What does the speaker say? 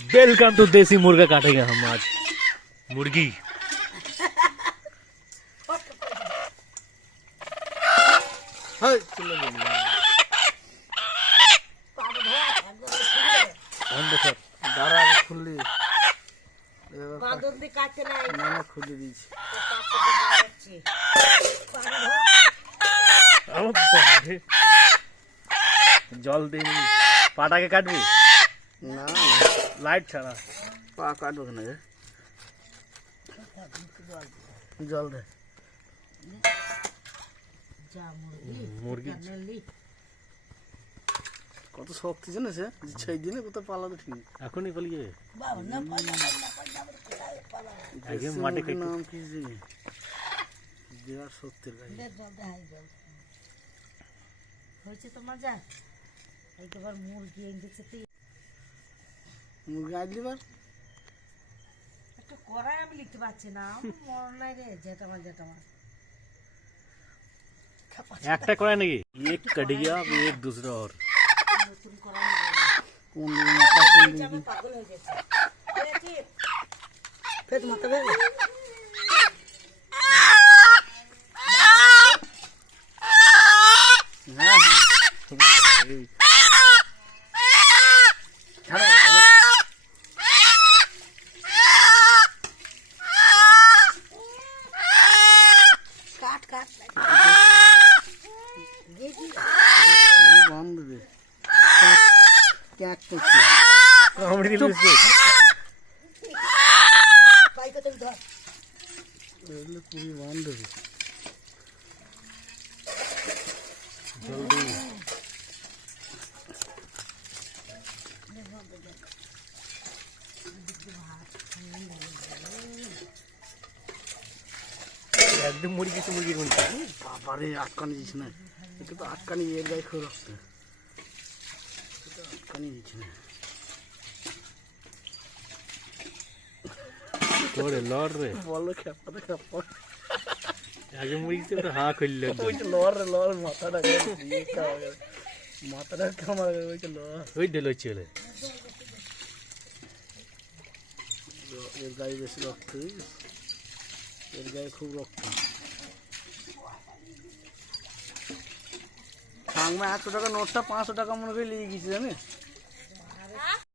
Welcome to देसी मुर्गा काटेंगे हम आज मुर्गी। জল দিন পাটাকে কাটবি না লাইট ছাড়া পা কাটবো কেন জল দে মুরগি কত শক্তি জানিস সেই দিনে কোথাও পালাবে ঠিক এখনই পালিয়ে মাটি নাম কি বিরাট সত্যের হয়েছে তো মজা এইবার মুরগি এনেছে মুরগি আজলি বার একটা কড়াই আমি লিখতে পারছি না মরণ নাই রে জেঠামার একটা কড়াই নাকি एक कट गया अब एक दूसरा और नতুন কড়াই কোন মাথা কোন দিন পাগল হয়ে যাচ্ছে ঠিক ফেট মাথা বের একদম মুড়ি কিছু মুরগি বাবারে আটকানি দিস না এটা তো আটকানি এর গায়ে খেয়ে রাখতে আটকানি দিস না তোরে লর রে বলো খেপাতে খেপা আগে মুড়ি তো হা কইল ওই তো লর রে লর মাথাটা দিয়ে খাওয়া গেল মাথাটা কামার ওই তো লর ওই দিল চলে এর গায়ে বেশি রক্ত এর গায়ে খুব রক্ত সাংমা 100 টাকা নোটটা 500 টাকা মনে করে নিয়ে গেছে জানিস